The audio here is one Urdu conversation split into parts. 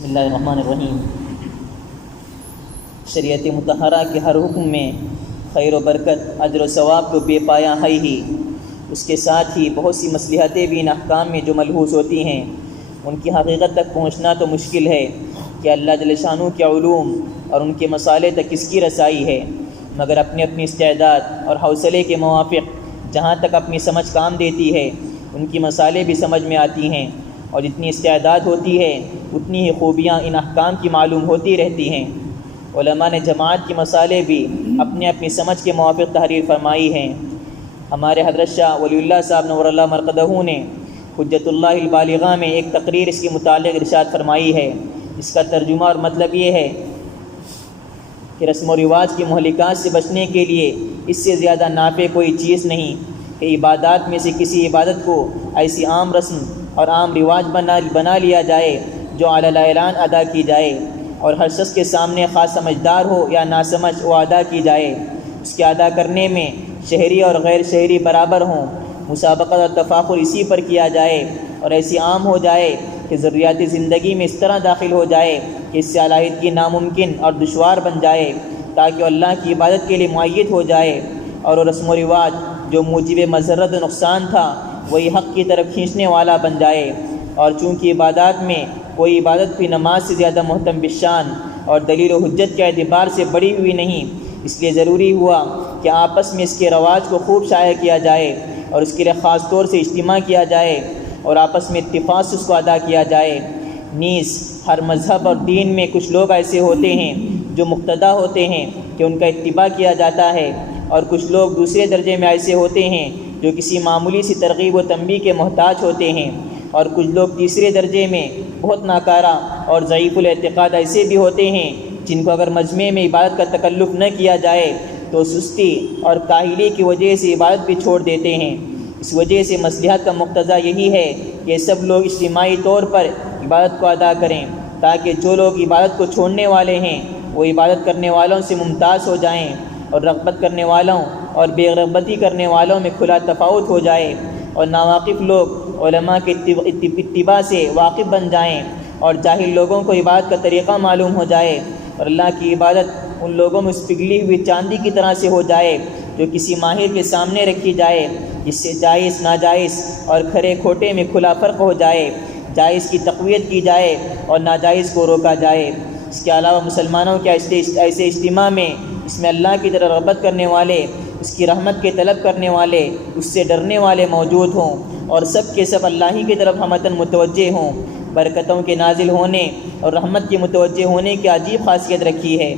بسم اللہ الرحمن الرحیم۔ شریعت مطہرہ کے ہر حکم میں خیر و برکت، اجر و ثواب تو بے پایہ ہے ہی، اس کے ساتھ ہی بہت سی مصلحتیں بھی ان احکام میں جو ملحوظ ہوتی ہیں ان کی حقیقت تک پہنچنا تو مشکل ہے کہ اللہ جل شانہ کے علوم اور ان کے مصالح تک کس کی رسائی ہے، مگر اپنی اپنی استعداد اور حوصلے کے موافق جہاں تک اپنی سمجھ کام دیتی ہے ان کی مصالح بھی سمجھ میں آتی ہیں، اور جتنی استعداد ہوتی ہے اتنی ہی خوبیاں ان احکام کی معلوم ہوتی رہتی ہیں۔ علماء نے جماعت کی مصالح بھی اپنی اپنی سمجھ کے موافق تحریر فرمائی ہیں۔ ہمارے حضرت شاہ ولی اللہ صاحب نور اللہ مرقدہ نے حجت اللہ البالغہ میں ایک تقریر اس کے متعلق ارشاد فرمائی ہے۔ اس کا ترجمہ اور مطلب یہ ہے کہ رسم و رواج کی مہلکات سے بچنے کے لیے اس سے زیادہ نافع کوئی چیز نہیں کہ عبادات میں سے کسی عبادت کو ایسی عام رسم اور عام رواج بنا لیا جائے جو علی الاعلان ادا کی جائے، اور ہر شخص کے سامنے خاص سمجھدار ہو یا ناسمجھ وہ ادا کی جائے۔ اس کے ادا کرنے میں شہری اور غیر شہری برابر ہوں، مسابقت اور تفاخر اسی پر کیا جائے، اور ایسی عام ہو جائے کہ ضروریات زندگی میں اس طرح داخل ہو جائے کہ اس سے علیحدگی ناممکن اور دشوار بن جائے، تاکہ اللہ کی عبادت کے لیے معید ہو جائے، اور وہ رسم و رواج جو موجب مضرت و نقصان تھا وہی حق کی طرف کھینچنے والا بن جائے۔ اور چونکہ عبادات میں کوئی عبادت بھی نماز سے زیادہ محتم بالشان اور دلیل و حجت کے اعتبار سے بڑی ہوئی نہیں، اس لیے ضروری ہوا کہ آپس میں اس کے رواج کو خوب شائع کیا جائے، اور اس کے لیے خاص طور سے اجتماع کیا جائے اور آپس میں اتفاق سے اس کو ادا کیا جائے۔ نیز ہر مذہب اور دین میں کچھ لوگ ایسے ہوتے ہیں جو مقتدا ہوتے ہیں کہ ان کا اتباع کیا جاتا ہے، اور کچھ لوگ دوسرے درجے میں ایسے ہوتے ہیں جو کسی معمولی سی ترغیب و تنبیہ کے محتاج ہوتے ہیں، اور کچھ لوگ تیسرے درجے میں بہت ناکارہ اور ضعیف الاعتقاد ایسے بھی ہوتے ہیں جن کو اگر مجمع میں عبادت کا تکلف نہ کیا جائے تو سستی اور کاہلی کی وجہ سے عبادت بھی چھوڑ دیتے ہیں۔ اس وجہ سے مصلحت کا مقتضی یہی ہے کہ سب لوگ اجتماعی طور پر عبادت کو ادا کریں، تاکہ جو لوگ عبادت کو چھوڑنے والے ہیں وہ عبادت کرنے والوں سے ممتاز ہو جائیں، اور رغبت کرنے والوں اور بے رغبتی کرنے والوں میں کھلا تفاوت ہو جائے، اور ناواقف لوگ علماء کے اتباع سے واقف بن جائیں، اور جاہل لوگوں کو عبادت کا طریقہ معلوم ہو جائے، اور اللہ کی عبادت ان لوگوں میں اس پگھلی ہوئی چاندی کی طرح سے ہو جائے جو کسی ماہر کے سامنے رکھی جائے، جس سے جائز ناجائز اور کھرے کھوٹے میں کھلا فرق ہو جائے، جائز کی تقویت کی جائے اور ناجائز کو روکا جائے۔ اس کے علاوہ مسلمانوں کے ایسے اجتماع میں اس میں اللہ کی طرف رغبت کرنے والے، اس کی رحمت کے طلب کرنے والے، اس سے ڈرنے والے موجود ہوں، اور سب کے سب اللہ ہی کی طرف ہمتاً متوجہ ہوں۔ برکتوں کے نازل ہونے اور رحمت کے متوجہ ہونے کی عجیب خاصیت رکھی ہے۔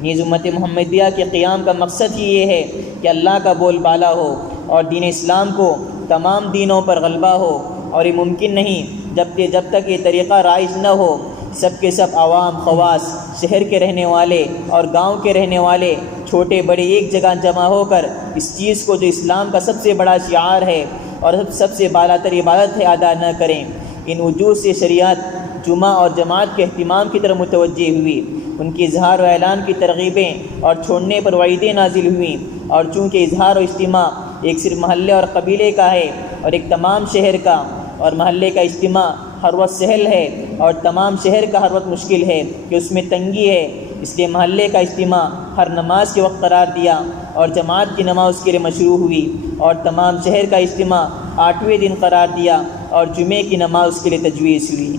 نیز امت محمدیہ کے قیام کا مقصد ہی یہ ہے کہ اللہ کا بول بالا ہو اور دین اسلام کو تمام دینوں پر غلبہ ہو، اور یہ ممکن نہیں جب تک یہ طریقہ رائج نہ ہو۔ سب کے سب عوام، خواص، شہر کے رہنے والے اور گاؤں کے رہنے والے، چھوٹے بڑے ایک جگہ جمع ہو کر اس چیز کو جو اسلام کا سب سے بڑا شعار ہے اور سب سے بالا تر عبادت ہے ادا نہ کریں۔ ان وجوہ سے شریعت جمعہ اور جماعت کے اہتمام کی طرف متوجہ ہوئی، ان کی اظہار و اعلان کی ترغیبیں اور چھوڑنے پر وعیدیں نازل ہوئیں، اور چونکہ اظہار و اجتماع ایک صرف محلے اور قبیلے کا ہے اور ایک تمام شہر کا، اور محلے کا اجتماع ہر وقت سہل ہے اور تمام شہر کا ہر وقت مشکل ہے کہ اس میں تنگی ہے، اس لیے محلے کا اجتماع ہر نماز کے وقت قرار دیا اور جماعت کی نماز اس کے لیے مشروع ہوئی، اور تمام شہر کا اجتماع 8ویں دن قرار دیا اور جمعے کی نماز اس کے لیے تجویز ہوئی۔